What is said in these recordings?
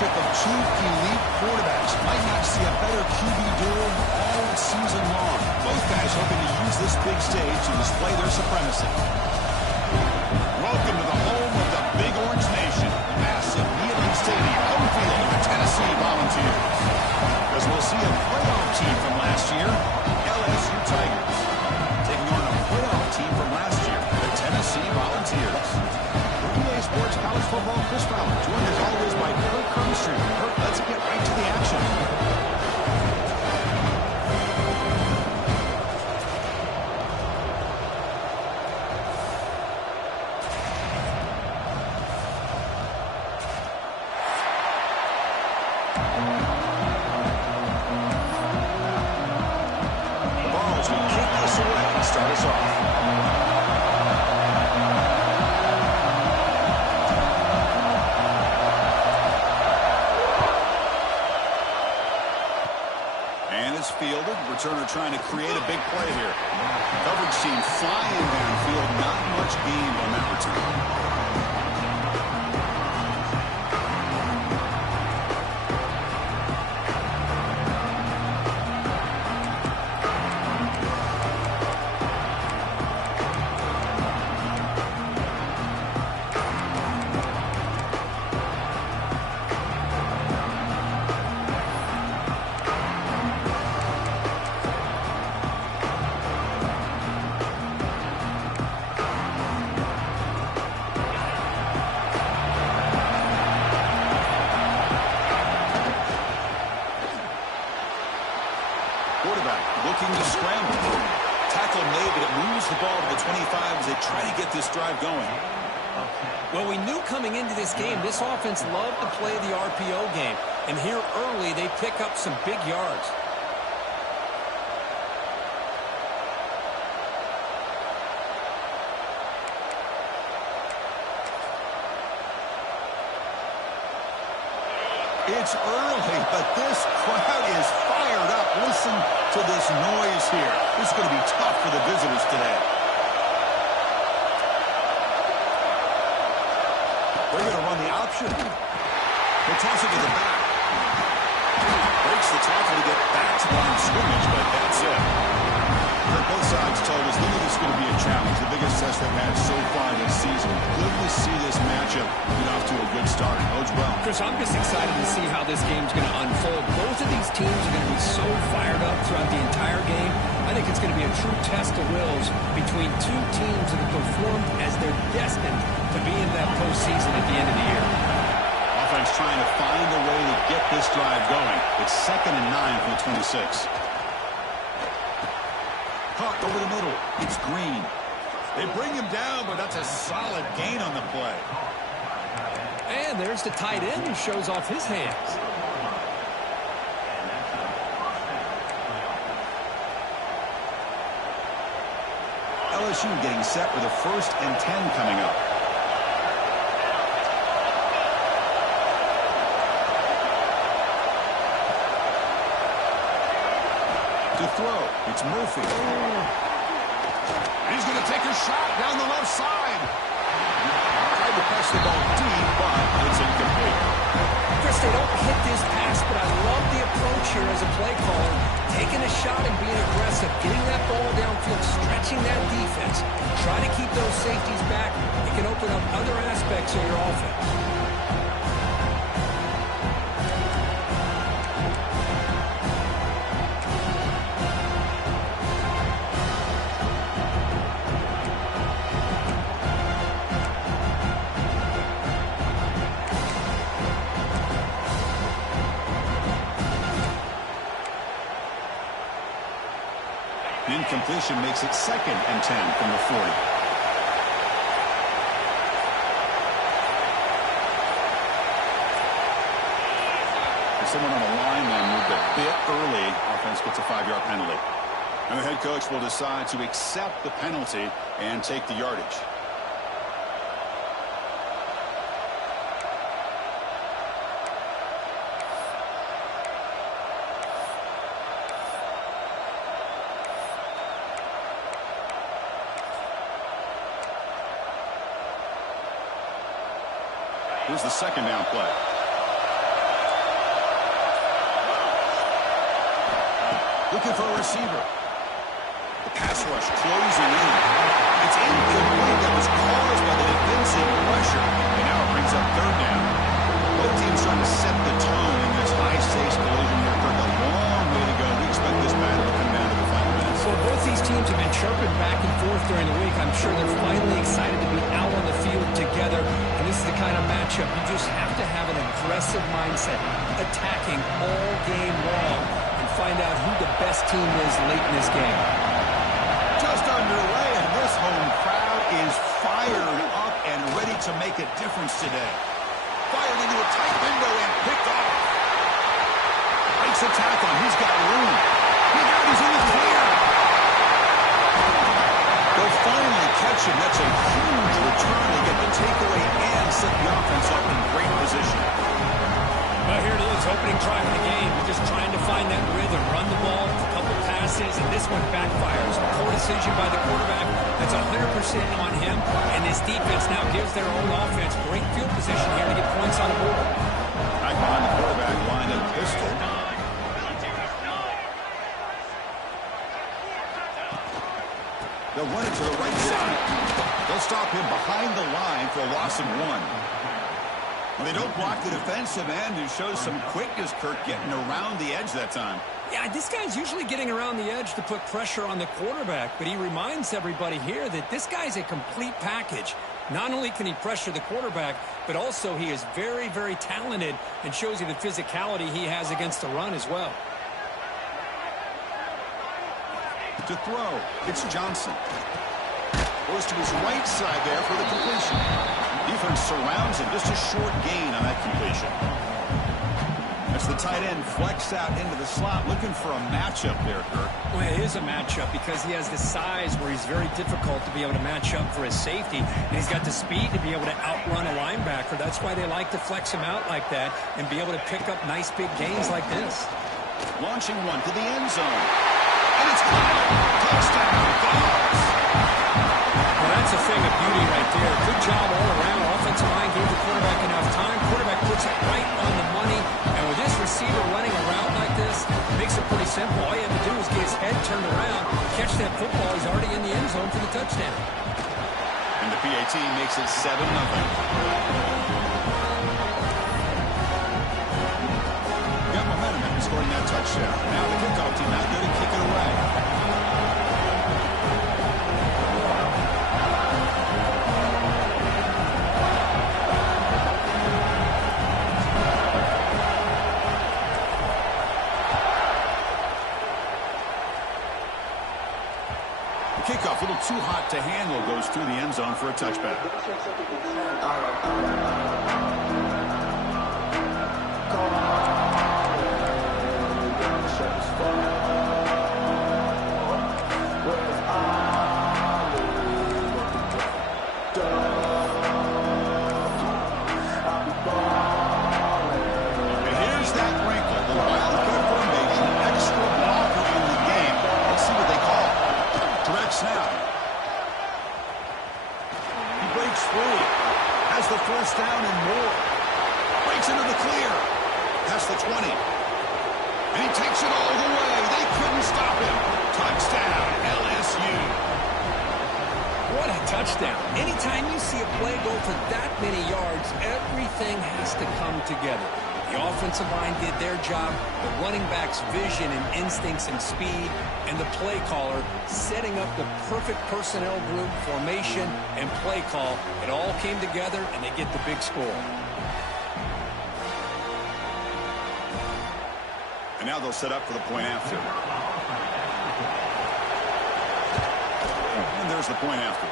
partnership of two elite quarterbacks. Might not see a better QB duel all season long. Both guys hoping to use this big stage to display their supremacy. Welcome to the home of the Big Orange Nation. Massive Neyland Stadium, home field of the Tennessee Volunteers. As we'll see a playoff team from last year, LSU Tigers. Taking on a playoff team from last year, the Tennessee Volunteers. EA Sports College Football, Chris Fowler, joined as always by Kirk Crumstreet. Kirk, let's get right to the action. The Vols will kick this away and start us off. Fielded. Returner trying to create a big play here. Coverage team flying downfield. Not much gained on that return. Quarterback looking to scramble. Tackle made, but it moves the ball to the 25 as they try to get this drive going. Well, we knew coming into this game, this offense loved to play the RPO game. And here early, they pick up some big yards. It's early, but this crowd is fired up. Listen to this noise here. This is going to be tough for the visitors today. They're going to run the option. They'll toss it to the back. Breaks the tackle to get back to the line of scrimmage, but that's it. Both sides told us this is going to be a challenge, the biggest test they've had so far this season. Good to see this matchup get off to a good start. It bodes well. Chris, I'm just excited to see how this game's going to unfold. Both of these teams are going to be so fired up throughout the entire game. I think it's going to be a true test of wills between two teams that have performed as they're destined to be in that postseason at the end of the year. Offense trying to find a way to get this drive going. It's 2nd and 9 for the 26. Caught over the middle. It's Green. They bring him down, but that's a solid gain on the play. And there's the tight end who shows off his hands. LSU getting set with a 1st and 10 coming up. To throw, it's Murphy. He's going to take a shot down the left side. Tried to press the ball deep, but it's incomplete. Chris, they don't hit this pass, but I love the approach here as a play caller. Taking a shot and being aggressive, getting that ball downfield, stretching that defense. Try to keep those safeties back. It can open up other aspects of your offense. Incompletion makes it 2nd and 10 from the 40. Someone on the line then moved a bit early. Offense gets a 5-yard penalty. And the head coach will decide to accept the penalty and take the yardage. Here's the 2nd down play. Looking for a receiver. The pass rush closing in. It's incomplete. That was caused by the defensive pressure. And now it brings up third down. Both teams trying to set the tone in this high-stakes collision here. Kirk, a long way to go. We expect this battle to come down to the final minutes. Well, both these teams have been chirping back and forth during the week. I'm sure they're finally excited to be out on the field together. And this is the kind of matchup you just have to have an aggressive mindset, attacking all game long, and find out who the best team is late in this game. Just underway, and this home crowd is fired up and ready to make a difference today. Fired into a tight window and picked off. Makes a tackle. He's got room. Look out, he's in the clear. They'll finally catch him. That's a huge return. They get the takeaway and set the offense up in great position. Well, here it is, opening drive of the game. We're just trying to find that rhythm, run the ball, a couple passes, and this one backfires. Poor decision by the quarterback. That's 100% on him, and this defense now gives their own offense great field position here to get points on the board. Back behind the quarterback line of pistol. They'll run it to the right side. They'll stop him behind the line for a loss of 1. They don't block the defensive end, who shows some quickness, Kirk, getting around the edge that time. Yeah, this guy's usually getting around the edge to put pressure on the quarterback, but he reminds everybody here that this guy's a complete package. Not only can he pressure the quarterback, but also he is very, very talented and shows you the physicality he has against the run as well. To throw, it's Johnson. Goes to his right side there for the completion. Defense surrounds him. Just a short gain on that completion. As the tight end flex out into the slot, looking for a matchup there, Kirk. Well, it is a matchup because he has the size where he's very difficult to be able to match up for his safety. And he's got the speed to be able to outrun a linebacker. That's why they like to flex him out like that and be able to pick up nice big gains like this. Launching one to the end zone. And it's caught. Touchdown, Dogs. Well, that's a thing of beauty right there. Good job all around. Offensive line gave the quarterback enough time. Quarterback puts it right on the money. And with this receiver running around like this, it makes it pretty simple. All you have to do is get his head turned around, catch that football. He's already in the end zone for the touchdown. And the PAT makes it 7-0. Got momentum after scoring that touchdown. Now the kickoff team out there to kick it away. Kickoff, a little too hot to handle, goes through the end zone for a touchback. And here's that wrinkle, the wildcat formation, extra blocker in the game. Let's see what they call it. Direct snap. He breaks free. Has the first down and more. Breaks into the clear. Past the 20. And he takes it all the way. They couldn't stop him. Touchdown, LSU. What a touchdown. Anytime you see a play go for that many yards, everything has to come together. The offensive line did their job, the running back's vision and instincts and speed, and the play caller setting up the perfect personnel group, formation, and play call. It all came together, and they get the big score. And now they'll set up for the point after. And there's the point after.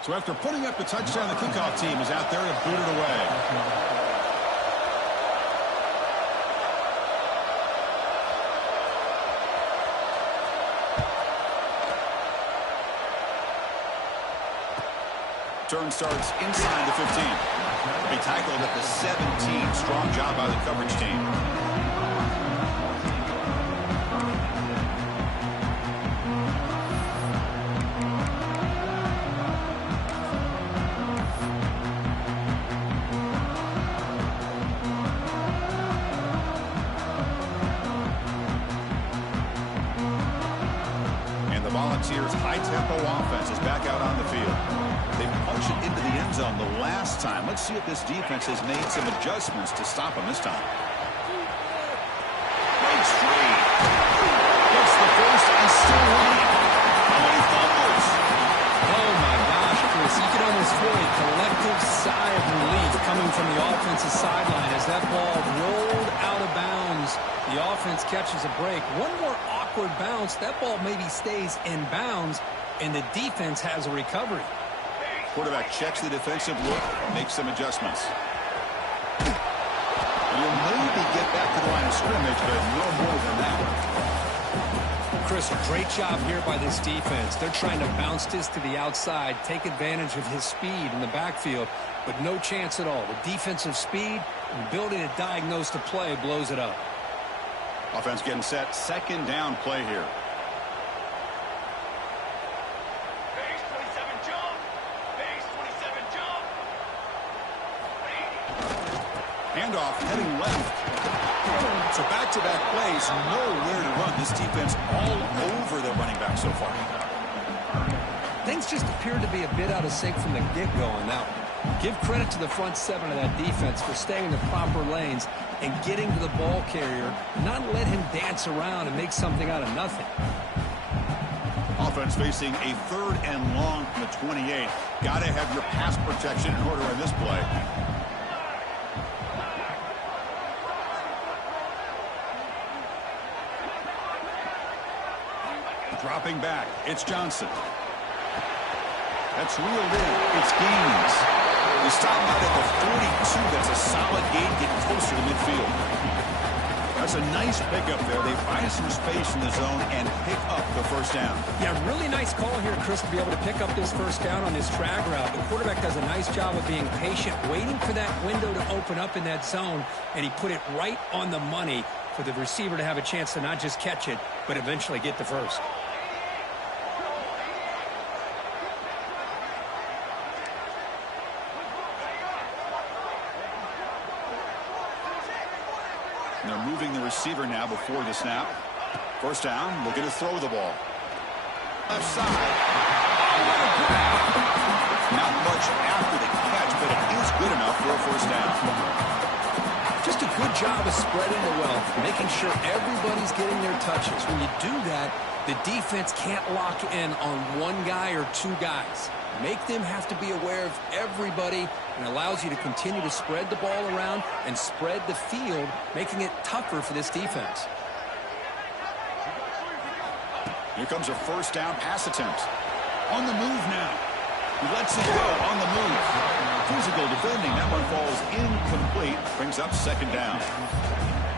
So after putting up the touchdown, the kickoff team is out there to boot it away. Turn starts inside the 15. They tackled at the 17. Strong job by the coverage team. Volunteers' high-tempo offense is back out on the field. They punched it into the end zone the last time. Let's see if this defense has made some adjustments to stop them this time. Breaks free. Gets the first and still running. How many fumbles? Oh, my gosh, Chris. You can almost feel a collective sigh of relief coming from the offensive sideline as that ball rolled out of bounds. The offense catches a break. One more awkward bounce. That ball maybe stays in bounds, and the defense has a recovery. Quarterback checks the defensive look, makes some adjustments. You'll maybe get back to the line of scrimmage, but no more than that. Chris, great job here by this defense. They're trying to bounce this to the outside, take advantage of his speed in the backfield, but no chance at all. The defensive speed and ability to diagnose the play blows it up. Offense getting set. Second down play here. Base 27 jump. Base 27 jump. Handoff heading left. So back-to-back plays. Nowhere to run. This defense all over the running back so far. Things just appeared to be a bit out of sync from the get-go on that one. Give credit to the front seven of that defense for staying in the proper lanes and getting to the ball carrier, not let him dance around and make something out of nothing. Offense facing a 3rd and long from the 28. Got to have your pass protection in order on this play. Dropping back, it's Johnson. That's reeled in. It's Gaines. He stopped out at the 42. That's a solid gain, getting closer to midfield. That's a nice pickup there. They find some space in the zone and pick up the first down. Yeah, really nice call here, Chris, to be able to pick up this first down on this drag route. The quarterback does a nice job of being patient, waiting for that window to open up in that zone, and he put it right on the money for the receiver to have a chance to not just catch it, but eventually get the first. They're moving the receiver now before the snap. First down, looking to throw the ball. Left side. Oh, what a grab. Not much after the catch, but it is good enough for a first down. Just a good job of spreading the wealth, making sure everybody's getting their touches. When you do that, the defense can't lock in on one guy or two guys. Make them have to be aware of everybody, and allows you to continue to spread the ball around and spread the field, making it tougher for this defense. Here comes a first down pass attempt. On the move now. He lets it go on the move. Physical defending. That one falls incomplete. Brings up second down.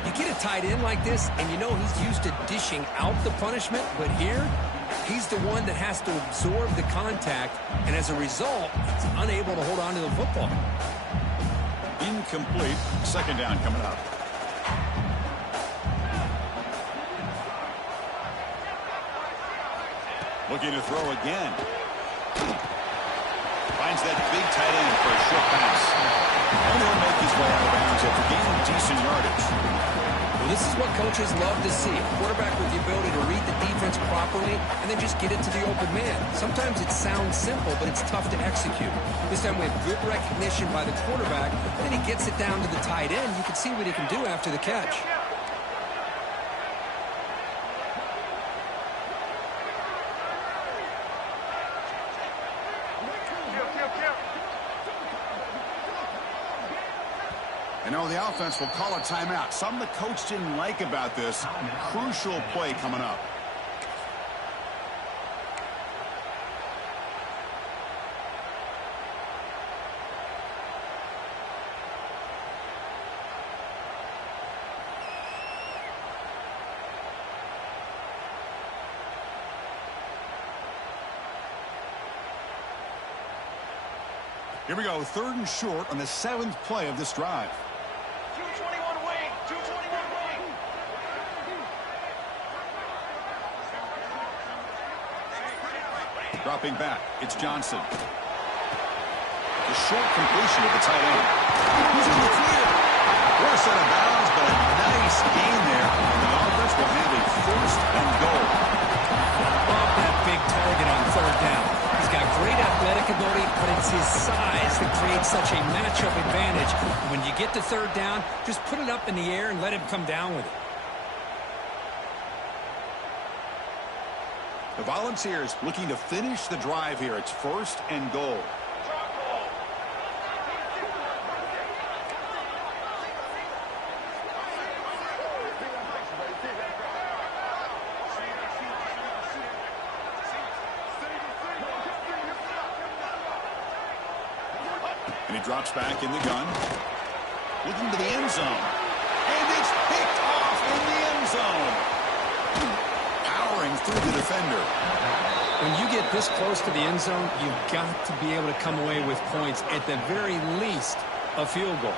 You get a tight end like this, and you know he's used to dishing out the punishment, but here, he's the one that has to absorb the contact, and as a result, he's unable to hold on to the football. Incomplete. Second down coming up. Looking to throw again. Finds that big tight end for a short pass. And he'll make his way out of bounds after gaining decent yardage. Well, this is what coaches love to see. A quarterback with the ability to read the defense properly and then just get it to the open man. Sometimes it sounds simple, but it's tough to execute. This time we have good recognition by the quarterback, and then he gets it down to the tight end. You can see what he can do after the catch. You know, the offense will call a timeout. Something the coach didn't like about this. Crucial play coming up. Here we go, 3rd and short on the 7th play of this drive. 221 wing. 221 wing. Dropping back, it's Johnson. A short completion of the tight end. He's in the clear. Force out of bounds, but a nice gain there. And the offense will have a 1st and goal. Love that big target on 3rd down. He's got great athletic ability, but it's his size that creates such a matchup advantage. When you get to 3rd down, just put it up in the air and let him come down with it. The Volunteers looking to finish the drive here. It's 1st and goal. And he drops back in the gun. Looking to the end zone. And it's picked off in the end zone. Powering through the defender. When you get this close to the end zone, you've got to be able to come away with points, at the very least, a field goal.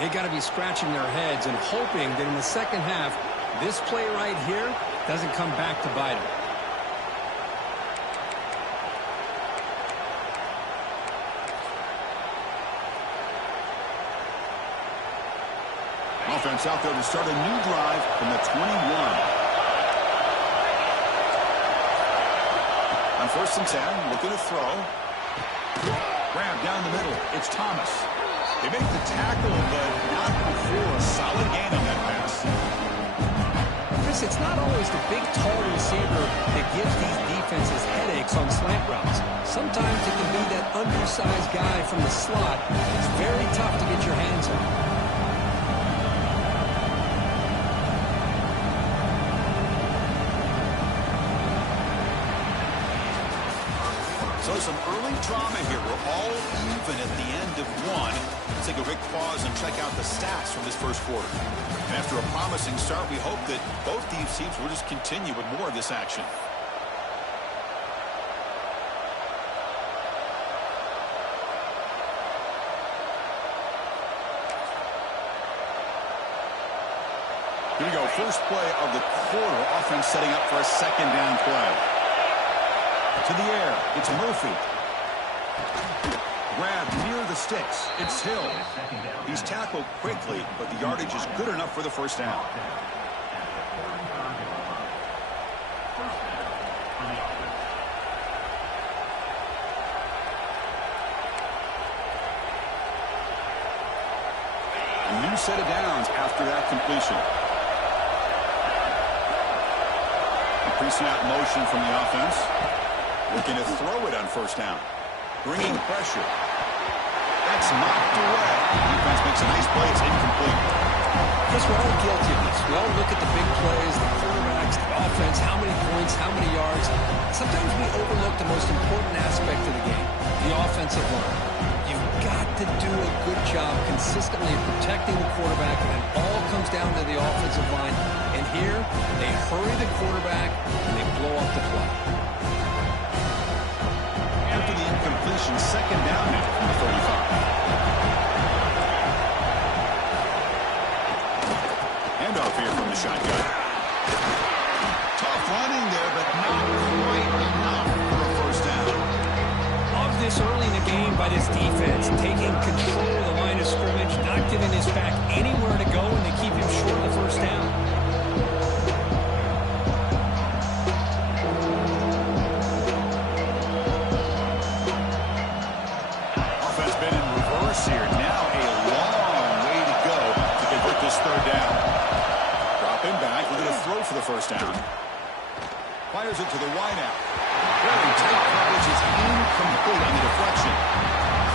They've got to be scratching their heads and hoping that in the second half, this play right here doesn't come back to bite them. Offense out there to start a new drive from the 21. On 1st and 10, looking to throw. Grab down the middle. It's Thomas. They make the tackle, but not before a solid gain on that pass. Chris, it's not always the big, tall receiver that gives these defenses headaches on slant routes. Sometimes it can be that undersized guy from the slot. It's very tough to get your hands on. So some early drama here. We're all even at the end of 1. Let's take a quick pause and check out the stats from this 1st quarter. And after a promising start, we hope that both these teams will just continue with more of this action. Here we go, 1st play of the quarter. Offense setting up for a 2nd down play. To the air, it's Murphy. Grab near the sticks, it's Hill. He's tackled quickly, but the yardage is good enough for the 1st down. A new set of downs after that completion. Increasing out motion from the offense. Looking to throw it on 1st down. Bringing pressure. That's knocked away. Defense makes a nice play. It's incomplete. Chris, we're all guilty of this. We all look at the big plays, the quarterbacks, the offense, how many points, how many yards. Sometimes we overlook the most important aspect of the game, the offensive line. You've got to do a good job consistently protecting the quarterback, and it all comes down to the offensive line. And here, they hurry the quarterback, and they blow up the play. After the incompletion, 2nd down now from the 35. Handoff here from the shotgun. Tough running there, but not quite enough for a 1st down. Love this early in the game by this defense, taking control of the line of scrimmage, not giving his back anywhere to go, and they keep him short of the 1st down. Here. Now a long way to go to convert this 3rd down. Dropping back. We're going to throw for the 1st down. Fires it to the wideout. Very tight coverage is incomplete on the deflection.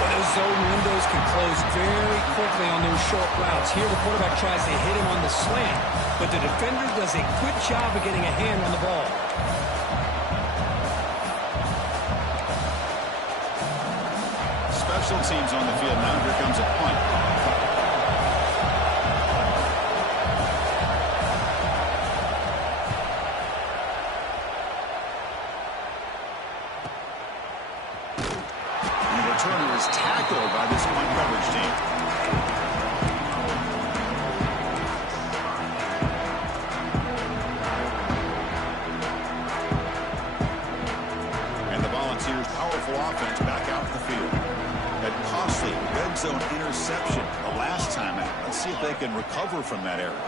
Well, those zone windows can close very quickly on those short routes. Here the quarterback tries to hit him on the slant, but the defender does a good job of getting a hand on the ball. Special teams on the field now. Here comes a punt. The returner is tackled by coverage team. And the Volunteers' powerful offense back out in the field. That costly red zone interception the last time out. Let's see if they can recover from that error.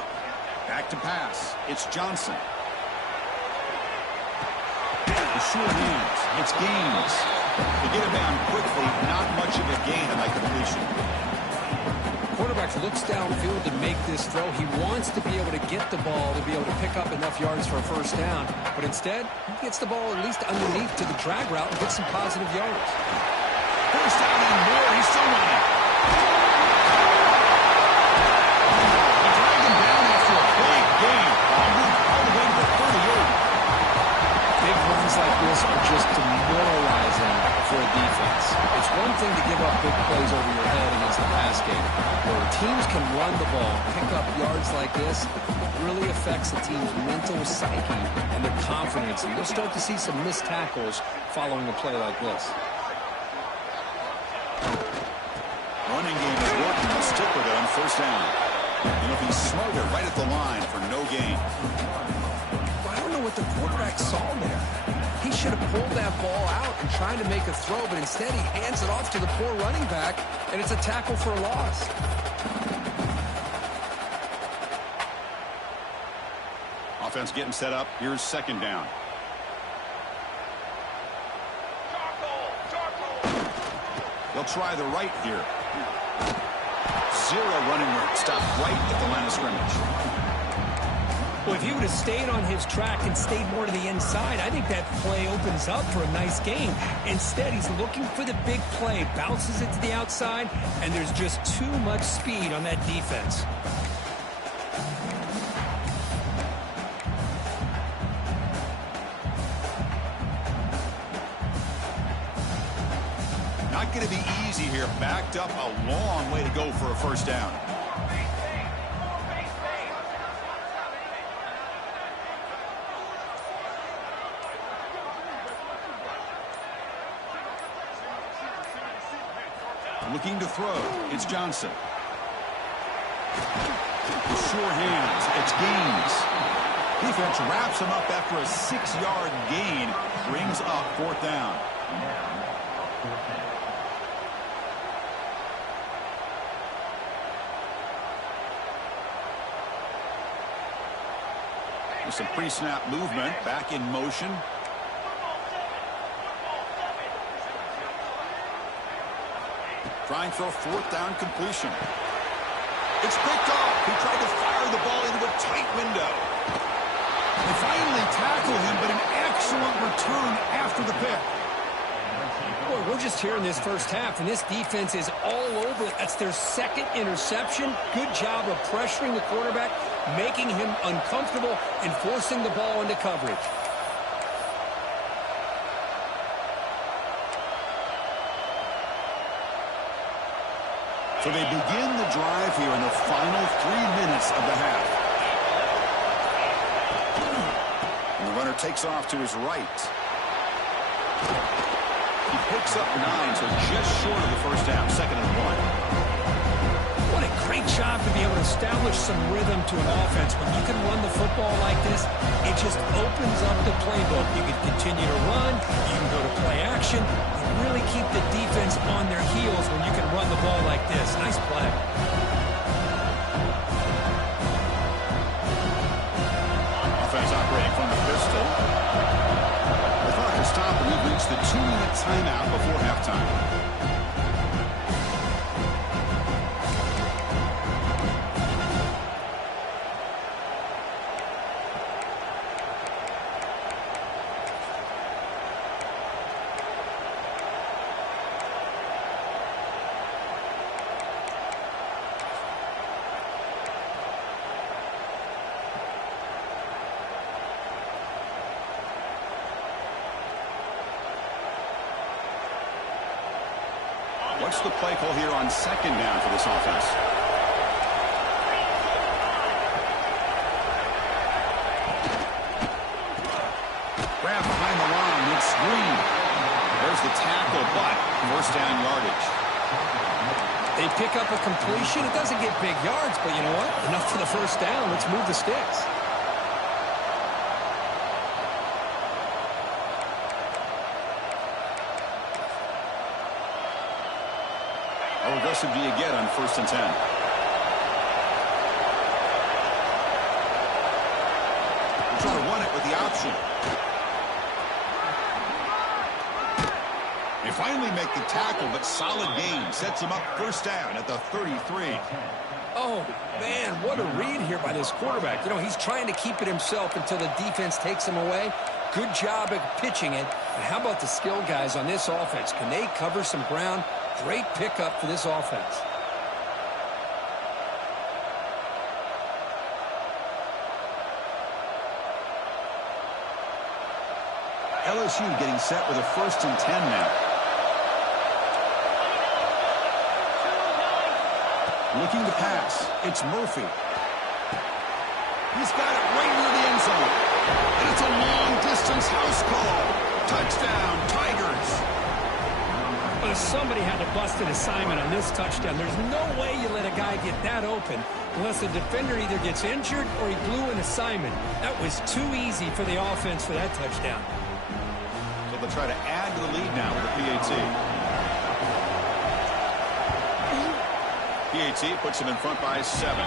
Back to pass. It's Johnson. The short hands. It's Gaines. To get him down quickly, not much of a gain on that completion. Quarterback looks downfield to make this throw. He wants to be able to get the ball to be able to pick up enough yards for a first down. But instead, he gets the ball at least underneath to the drag route and gets some positive yards. First down and more. He's still running. He dragged him down after a big gain. He moved all the way to the 38. Big runs like this are just demoralizing for a defense. It's one thing to give up big plays over your head against the pass game. Where teams can run the ball, pick up yards like this, it really affects the team's mental psyche and their confidence. And you'll start to see some missed tackles following a play like this. Running game is working. They'll stick with it on first down. And he'll be smarter right at the line for no gain. I don't know what the quarterback saw there. He should have pulled that ball out and tried to make a throw, but instead he hands it off to the poor running back, and it's a tackle for a loss. Offense getting set up. Here's second down. They'll try the right here. Zero running room. Stopped right at the line of scrimmage. Well, if he would have stayed on his track and stayed more to the inside, I think that play opens up for a nice game. Instead, he's looking for the big play, bounces it to the outside, and there's just too much speed on that defense. Not going to be easy here. Backed up a long way to go for a first down. Looking to throw. It's Johnson. The sure hands. It's Gaines. Defense wraps him up after a 6-yard gain. Brings up fourth down. There's some pre-snap movement. Back in motion. Trying for a fourth down completion. It's picked off. He tried to fire the ball into a tight window. They finally tackle him, but an excellent return after the pick. Boy, we're just here in this first half, and this defense is all over it. That's their second interception. Good job of pressuring the quarterback, making him uncomfortable, and forcing the ball into coverage. So they begin the drive here in the final 3 minutes of the half. And the runner takes off to his right. He picks up 9, so just short of the first down, 2nd and 1. What a great job to be able to establish some rhythm to an offense. When you can run the football like this, it just opens up the playbook. You can continue to run, you can go to play action, and really keep the defense on their heels when you can run the ball like this. Nice play. Offense operating from the pistol. The clock has stopped, and we've reached the 2-minute timeout before halftime. What's the play call here on 2nd down for this offense? Grab behind the line, mid-screen. There's the tackle, but first down yardage. They pick up a completion. It doesn't get big yards, but you know what? Enough for the first down. Let's move the sticks. How aggressive do you get on 1st and 10? We're trying to run it with the option. They finally make the tackle, but solid gain. Sets him up 1st down at the 33. Oh, man, what a read here by this quarterback. You know, he's trying to keep it himself until the defense takes him away. Good job at pitching it. And how about the skill guys on this offense? Can they cover some ground? Great pickup for this offense. LSU getting set with a 1st and 10 now. Looking to pass. It's Murphy. He's got it right near the end zone. And it's a long-distance house call. Touchdown, Tigers. But somebody had to bust an assignment on this touchdown. There's no way you let a guy get that open unless the defender either gets injured or he blew an assignment. That was too easy for the offense for that touchdown. So they'll try to add to the lead now with the PAT. PAT puts him in front by 7.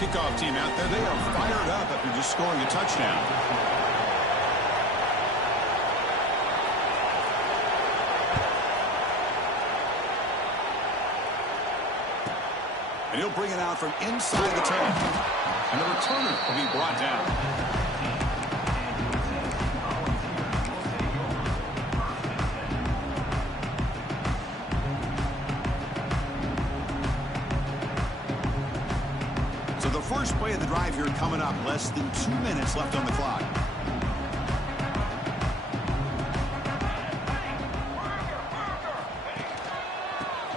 Kickoff team out there. They are fired up after just scoring a touchdown. And he'll bring it out from inside the 10. And the returner will be brought down. So the first play of the drive here coming up. Less than 2 minutes left on the clock.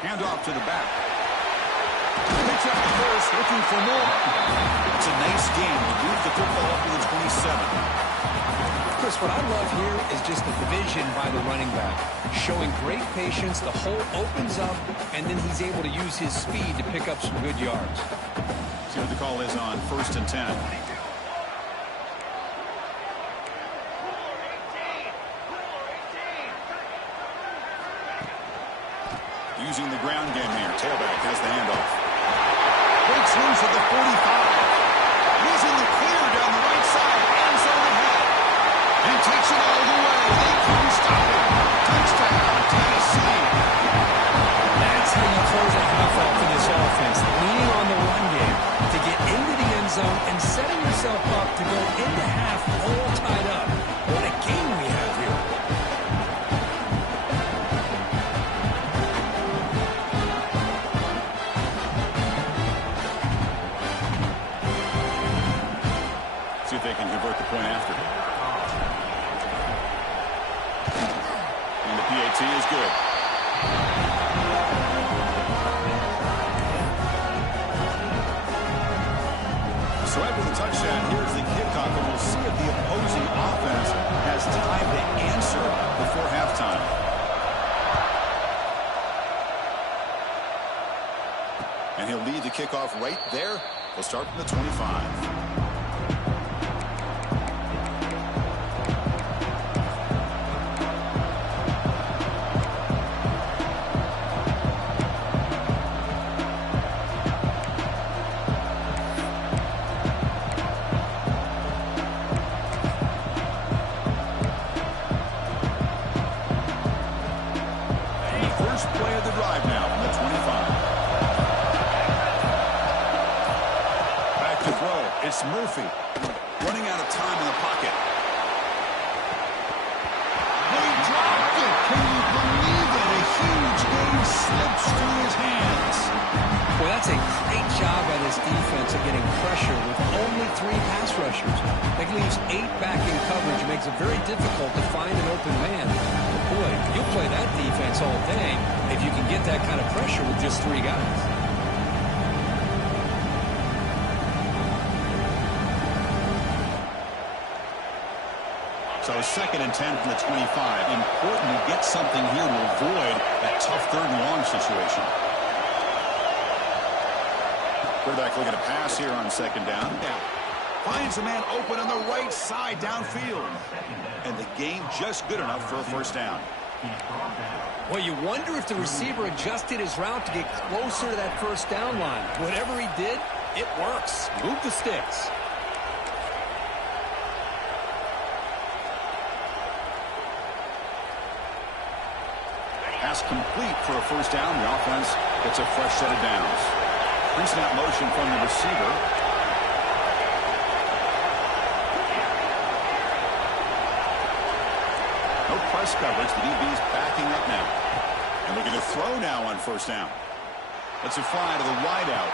Hand off to the back. Picks up the first, looking for more. It's a nice game to move the football up to the 27. Chris, what I love here is just the vision by the running back. Showing great patience, the hole opens up, and then he's able to use his speed to pick up some good yards. See what the call is on 1st and 10. Using the ground game here. Tailback has the handoff. Breaks loose at the 45. He's in the clear down the right side. End zone ahead. And he takes it all the way. They couldn't stop him. Touchdown, Tennessee. That's how you close a half off in this offense. Leaning on the run game to get into the end zone and setting yourself up to go into half all tied up. What a game we have here. See if they can convert the point after. And the PAT is good. So after the touchdown, here's the kickoff, and we'll see if the opposing offense has time to answer before halftime. And he'll lead the kickoff right there. We'll start from the 25. It's Murphy running out of time in the pocket. They dropped it. Can you believe it? A huge game slips through his hands. Well, that's a great job by this defense of getting pressure with only 3 pass rushers. That leaves 8 back in coverage. It makes it very difficult to find an open man. But boy, you'll play that defense all day if you can get that kind of pressure with just 3 guys. So 2nd and 10 from the 25. Important to get something here to avoid that tough 3rd and long situation. Quarterback looking to pass here on 2nd down. Finds a man open on the right side downfield. And the game just good enough for a 1st down. Well, you wonder if the receiver adjusted his route to get closer to that 1st down line. Whatever he did, it works. Move the sticks. Pass complete for a 1st down. The offense gets a fresh set of downs. Pre-snap motion from the receiver. No press coverage. The DB's backing up now. And looking to throw now on 1st down. Let's a fly to the wideout.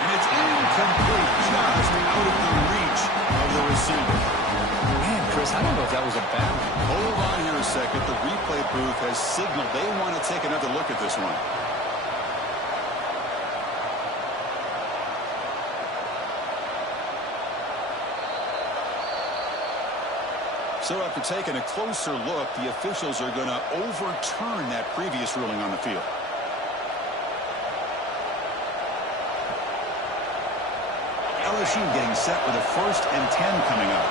And it's incomplete. Just out of the reach of the receiver. Man, Chris, I don't know if that was a bad one. Hold on here a second. The replay booth has signaled they want to take another look at this one. So after taking a closer look, the officials are going to overturn that previous ruling on the field. LSU getting set with a 1st and 10 coming up.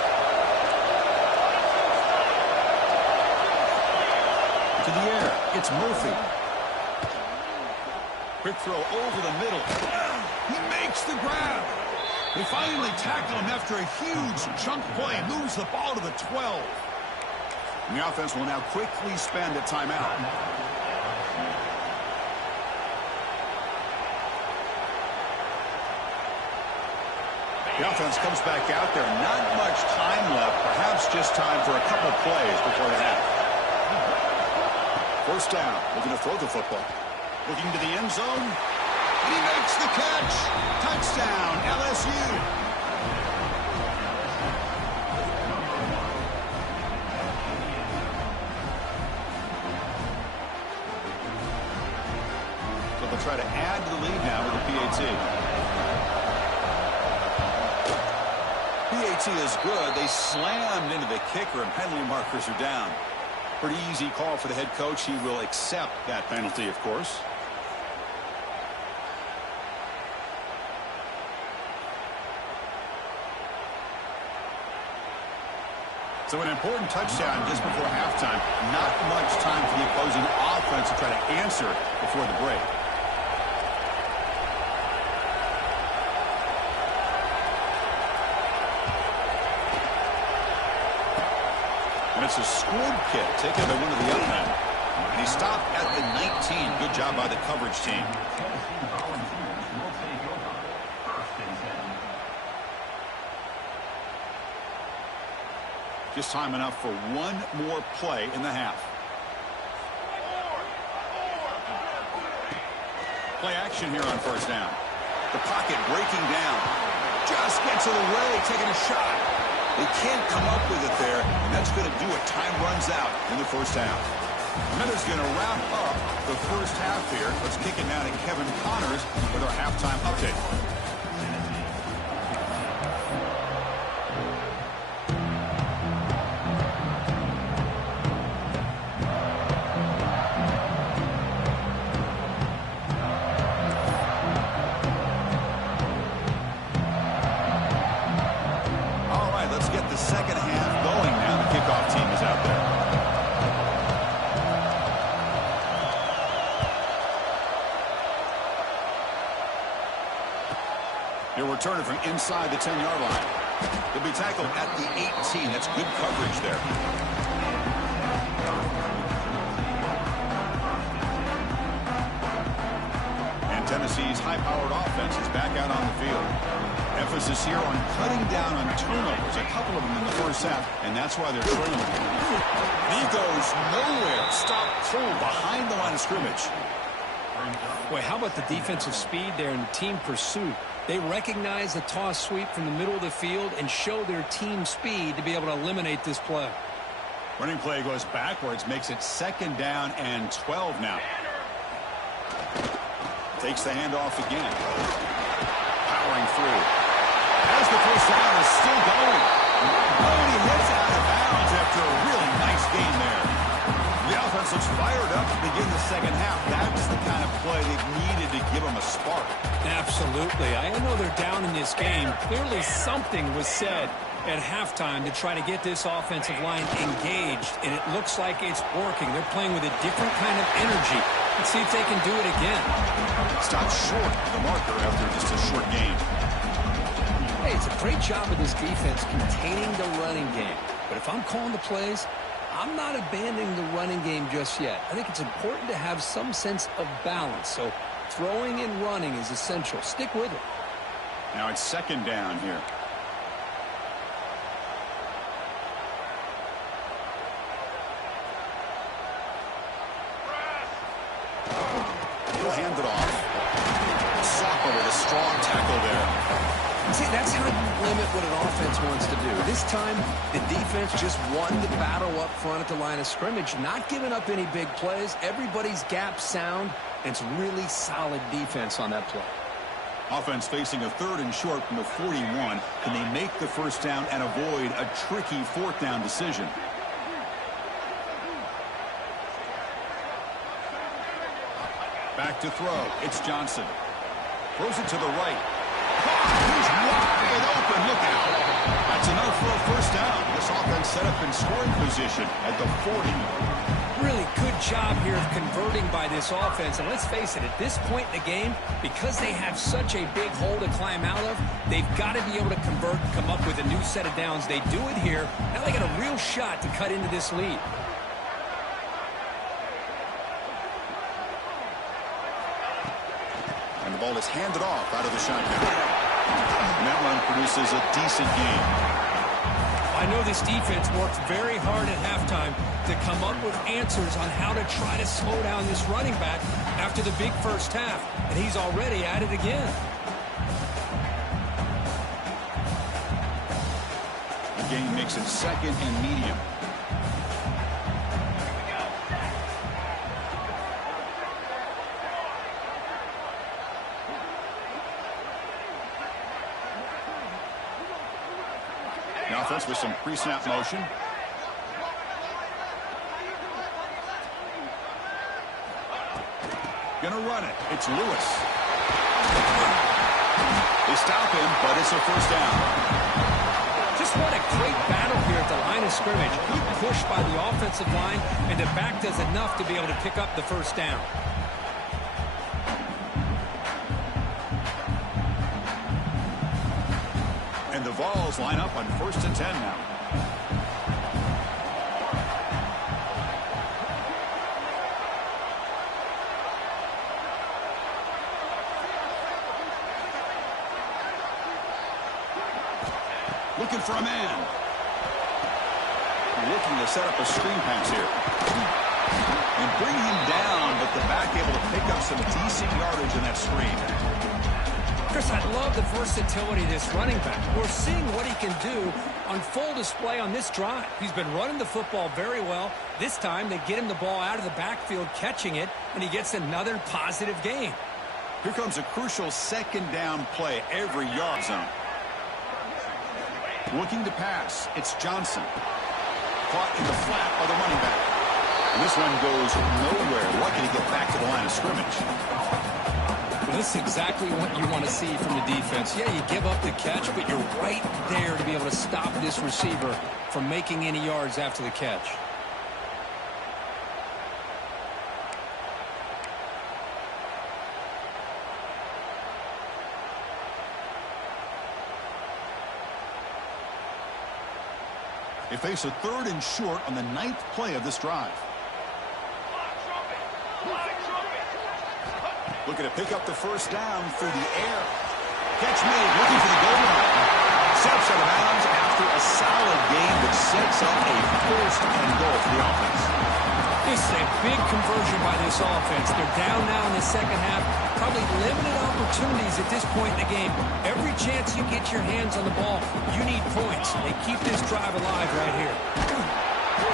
To the air, it's Murphy. Quick throw over the middle. He makes the grab. They finally tackle him after a huge chunk play and moves the ball to the 12. And the offense will now quickly spend a timeout. The offense comes back out there. Not much time left. Perhaps just time for a couple plays before the half. 1st down. Looking to throw the football. Looking to the end zone. And he makes the catch. Touchdown, LSU. So they'll try to add to the lead now with the PAT. PAT is good. They slammed into the kicker and penalty markers are down. Pretty easy call for the head coach. He will accept that penalty, of course. So an important touchdown just before halftime. Not much time for the opposing offense to try to answer before the break. And it's a squib kick taken by one of the young men. And he stopped at the 19. Good job by the coverage team. Just time enough for one more play in the half. Play action here on 1st down. The pocket breaking down. Just gets it away, taking a shot. They can't come up with it there, and that's going to do it. Time runs out in the 1st half. Miller's going to wrap up the 1st half here. Let's kick it down to Kevin Connors with our halftime update. Returner from inside the 10-yard line. He'll be tackled at the 18. That's good coverage there. And Tennessee's high-powered offense is back out on the field. Emphasis here on cutting down on turnovers, a couple of them in the 1st half, and that's why they're trailing. He goes nowhere. Stop cold behind the line of scrimmage. Boy, how about the defensive speed there and the team pursuit? They recognize the toss sweep from the middle of the field and show their team speed to be able to eliminate this play. Running play goes backwards, makes it 2nd down and 12 now. Takes the handoff again. Powering through. As the first down is still going. Oh, and he hits out of bounds after a really nice game there. The offense looks fired up to begin the second half. That's the kind of play they've needed to give them a spark. Absolutely. I know they're down in this game. Clearly something was said at halftime to try to get this offensive line engaged, and it looks like it's working. They're playing with a different kind of energy. Let's see if they can do it again. Stopped short of the marker after just a short game. Hey, it's a great job of this defense containing the running game. But if I'm calling the plays, I'm not abandoning the running game just yet. I think it's important to have some sense of balance. So throwing and running is essential. Stick with it. Now it's 2nd down here. He'll hand it off. Soccer with a strong tackle there. See, that's how you limit what an offense wants to do. This time, the defense just won the battle up front at the line of scrimmage, not giving up any big plays. Everybody's gap sound, and it's really solid defense on that play. Offense facing a 3rd and short from the 41. Can they make the first down and avoid a tricky 4th down decision? Back to throw. It's Johnson. Throws it to the right. He's wide open. Look out. That's enough for a first down. This offense set up in scoring position at the 40. Really good job here of converting by this offense. And let's face it, at this point in the game, because they have such a big hole to climb out of, they've got to be able to convert and come up with a new set of downs. They do it here. Now they got a real shot to cut into this lead. And the ball is handed off out of the shotgun. And that one produces a decent game. I know this defense worked very hard at halftime to come up with answers on how to try to slow down this running back after the big first half, and he's already at it again. The game makes it 2nd and medium. The offense with some pre-snap motion. Gonna run it. It's Lewis. They stop him, but it's a first down. Just what a great battle here at the line of scrimmage. Good push by the offensive line, and the back does enough to be able to pick up the first down. And the Vols line up on 1st and 10 now. Looking for a man. Looking to set up a screen pass here. And bring him down, but the back able to pick up some decent yardage in that screen. Chris, I love the versatility of this running back. We're seeing what he can do on full display on this drive. He's been running the football very well. This time, they get him the ball out of the backfield, catching it, and he gets another positive gain. Here comes a crucial 2nd down play, every yard zone. Looking to pass, it's Johnson. Caught in the flat by the running back. And this one goes nowhere. Lucky to get back to the line of scrimmage. Well, this is exactly what you want to see from the defense. Yeah, you give up the catch, but you're right there to be able to stop this receiver from making any yards after the catch. They face a 3rd and short on the 9th play of this drive. Looking to pick up the first down through the air. Catch made, looking for the goal line. Steps out of bounds after a solid game that sets up a 1st and goal for the offense. This is a Big conversion by this offense. They're down now in the second half. Probably limited opportunities at this point in the game. Every chance you get your hands on the ball, you need points. They keep this drive alive right here.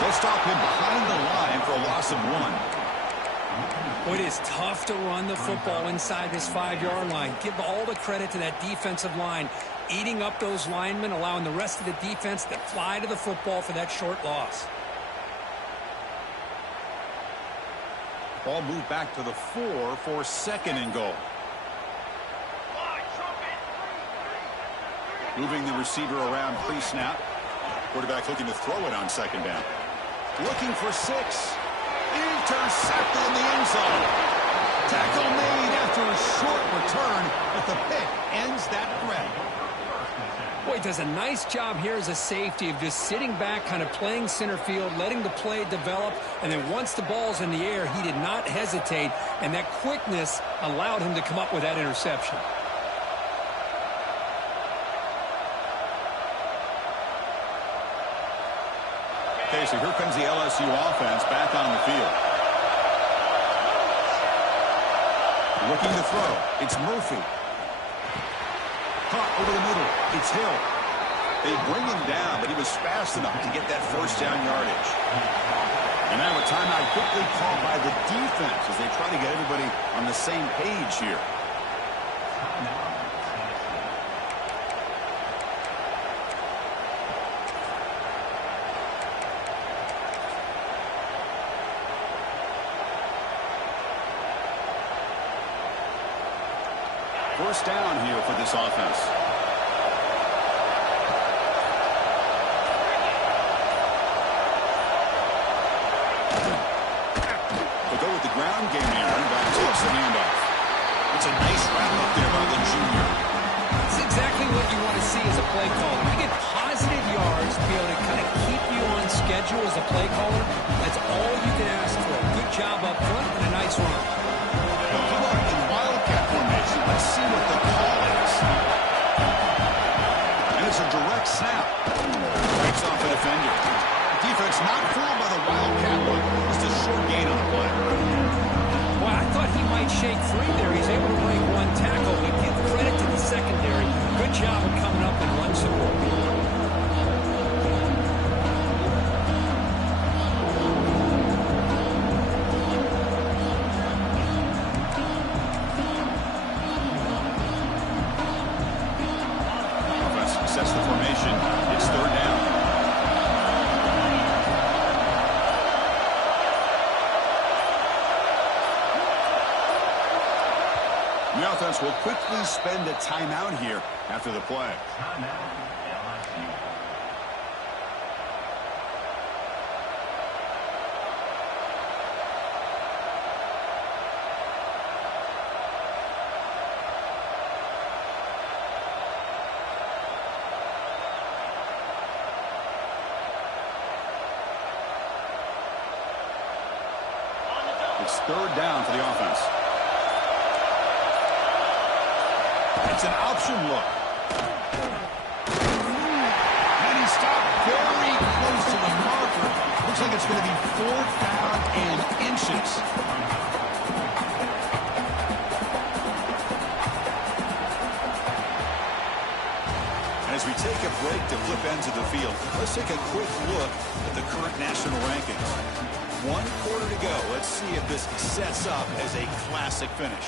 They'll stop him behind the line for a loss of 1. Boy, it is tough to run the football inside this 5-yard line. Give all the credit to that defensive line, eating up those linemen, allowing the rest of the defense to fly to the football for that short loss. Ball moved back to the 4 for 2nd and goal. Moving the receiver around pre-snap. Quarterback looking to throw it on 2nd down. Looking for 6. Intercepted in the end zone. Tackle made after a short return, but the pick ends that threat. Boy, does a nice job here as a safety of just sitting back, kind of playing center field, letting the play develop, and then once the ball's in the air, he did not hesitate, and that quickness allowed him to come up with that interception. Okay, so here comes the LSU offense back on the field. Looking to throw. It's Murphy. Caught over the middle. It's Hill. They bring him down, but he was fast enough to get that 1st down yardage. And now a timeout quickly called by the defense as they try to get everybody on the same page here. First down here for this offense. They'll go with the ground game here. Running back takes the handoff. It's a nice wrap-up there by the junior. It's exactly what you want to see as a play caller. You get positive yards to be able to kind of keep you on schedule as a play caller. That's all you can ask for. Good job up front and a nice run. They'll come up in wildcat formation. Let's see what the call is. And it's a direct snap. Breaks off the defender. Defense not fooled by the wildcat look. Just a short gain on the play. Well, I thought he might shake free there. He's able to break one tackle, but give credit to the secondary. Good job of coming up and run support. Sets the formation. It's 3rd down. The offense will quickly spend a timeout here after the play. It's 3rd down for the offense. It's an option look. And he stopped very close to the marker. Looks like it's going to be 4th down and inches. As we take a break to flip ends of the field, let's take a quick look at the current national rankings. 1 quarter to go. Let's see if this sets up as a classic finish.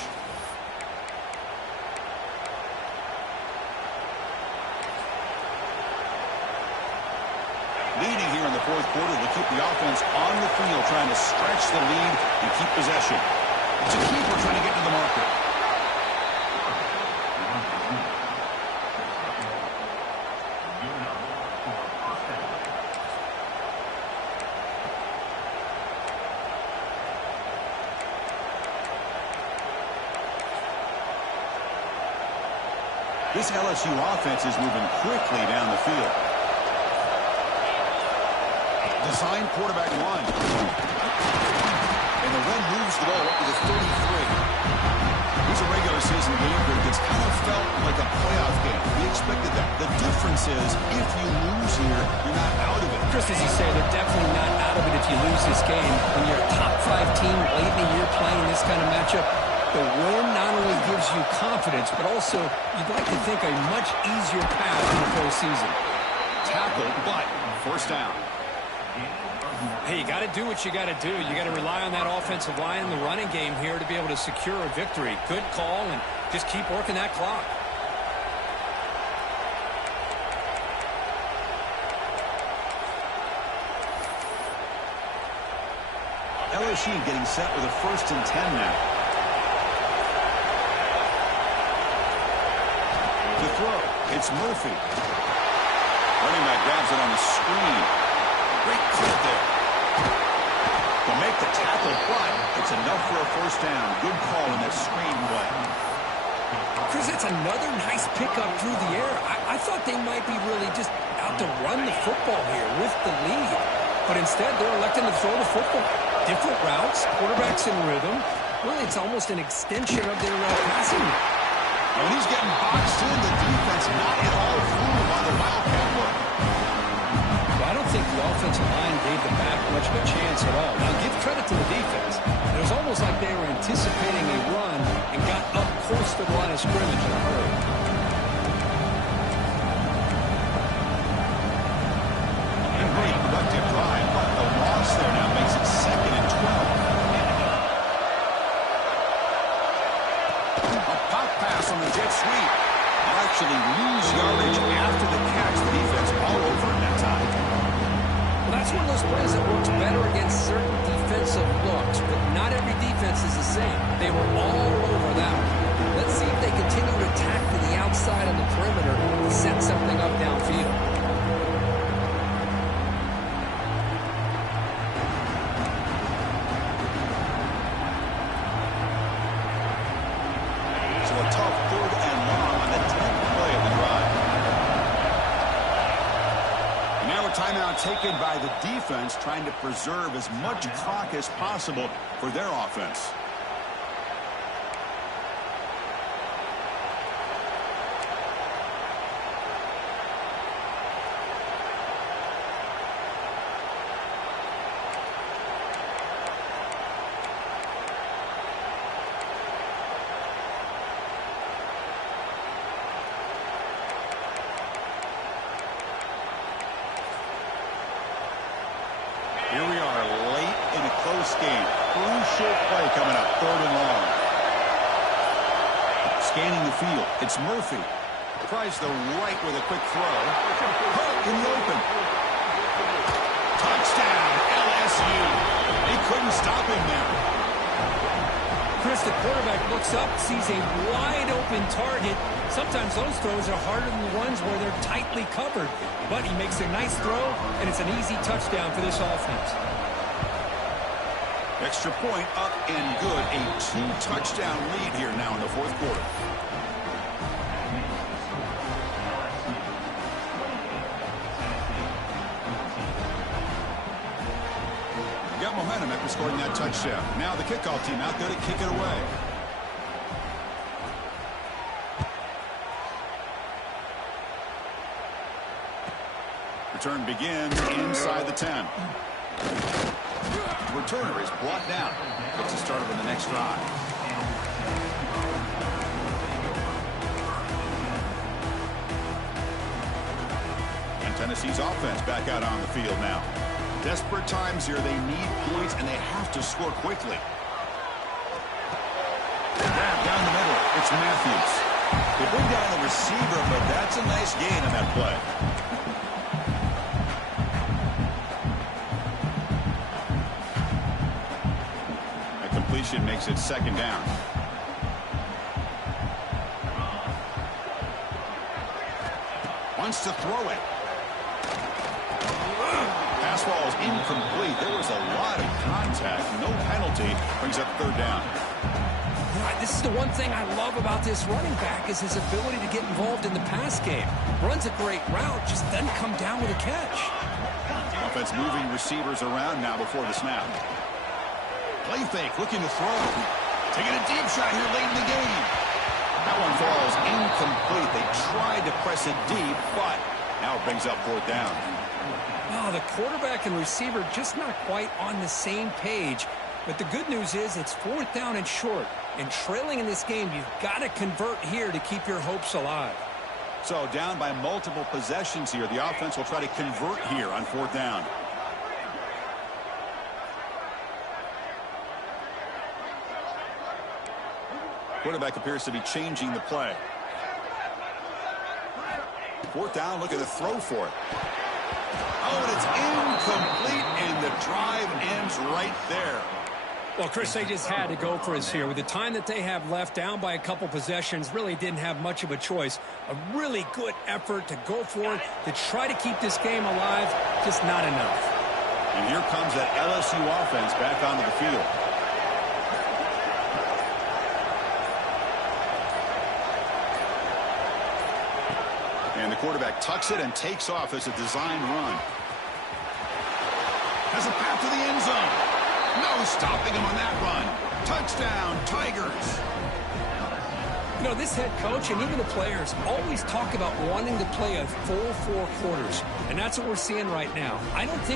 Leading here in the 4th quarter will keep the offense on the field, trying to stretch the lead and keep possession. It's a keeper trying to get to the marker. This LSU offense is moving quickly down the field. Design quarterback run. And the run moves the ball up to the 33. He is a regular season game that's kind of felt like a playoff game. We expected that. The difference is if you lose here, you're not out of it. Just as you say, they're definitely not out of it if you lose this game. When you're a top-5 team late in the year playing this kind of matchup, the win not only gives you confidence, but also you'd like to think a much easier path in the postseason. Tackle, but first down. Hey, you got to do what you got to do. You got to rely on that offensive line in the running game here to be able to secure a victory. Good call, and just keep working that clock. LSU getting set with a 1st and 10 now. To throw, it's Murphy. Running back grabs it on the screen. Great clip there. To make the tackle, but it's enough for a 1st down. Good call in that screen play. Chris, that's another nice pickup through the air. I thought they might be really just out to run the football here with the lead. But instead, they're electing to throw the football. Different routes, quarterbacks in rhythm. Really, it's almost an extension of their passing. When he's getting boxed in, the defense not at all fooled by the Wildcat look. I don't think the offensive line gave the back much of a chance at all. Now, give credit to the defense. It was almost like they were anticipating a run and got up close to the line of scrimmage in a hurry. And great productive drive, but the loss there now makes it 2nd and 12. A pop pass on the jet sweep. They'll actually lose yardage after the catch. The defense all over in that time. Well, that's one of those plays that works better against certain defensive looks, but not every defense is the same. They were all over that one. Let's see if they continue to attack to the outside on the perimeter to set something up downfield. So a tough 3rd and long on the 10th play of the drive. And now a timeout taken by the defense, trying to preserve as much clock as possible for their offense. Here we are late in a close game. Crucial play coming up, 3rd and long. Scanning the field, it's Murphy. Tries the right with a quick throw. Hook in the open. Touchdown, LSU. They couldn't stop him there. Chris, the quarterback looks up, sees a wide-open target. Sometimes those throws are harder than the ones where they're tightly covered. But he makes a nice throw, and it's an easy touchdown for this offense. Extra point up and good. A 2-touchdown lead here now in the 4th quarter. Got momentum after scoring that touchdown. Now the kickoff team out there to kick it away. Return begins inside the 10. Returner is brought down. Gets us started on the next drive. And Tennessee's offense back out on the field now. Desperate times here. They need points, and they have to score quickly. Grab down the middle. It's Matthews. They bring down the receiver, but that's a nice gain on that play. That completion makes it 2nd down. Wants to throw it. Pass ball is incomplete. There was a lot of contact. No penalty. Brings up 3rd down. This is the one thing I love about this running back is his ability to get involved in the pass game. Runs a great route, just doesn't come down with a catch. Offense moving receivers around now before the snap. Play fake, looking to throw. Taking a deep shot here late in the game. That one falls incomplete. They tried to press it deep, but now it brings up 4th down. Oh, the quarterback and receiver just not quite on the same page. But the good news is it's 4th down and short. And trailing in this game, you've got to convert here to keep your hopes alive. So down by multiple possessions here. The offense will try to convert here on 4th down. Quarterback appears to be changing the play. 4th down, looking to throw for it. Oh, and it's incomplete, and the drive ends right there. Well, Chris, they just had to go for us here. With the time that they have left, down by a couple possessions, really didn't have much of a choice. A really good effort to go for it, to try to keep this game alive, just not enough. And here comes that LSU offense back onto the field. And the quarterback tucks it and takes off as a design run. Has a path to the end zone. No stopping him on that run. Touchdown, Tigers. You know, this head coach and even the players always talk about wanting to play a full 4 quarters. And that's what we're seeing right now. I don't think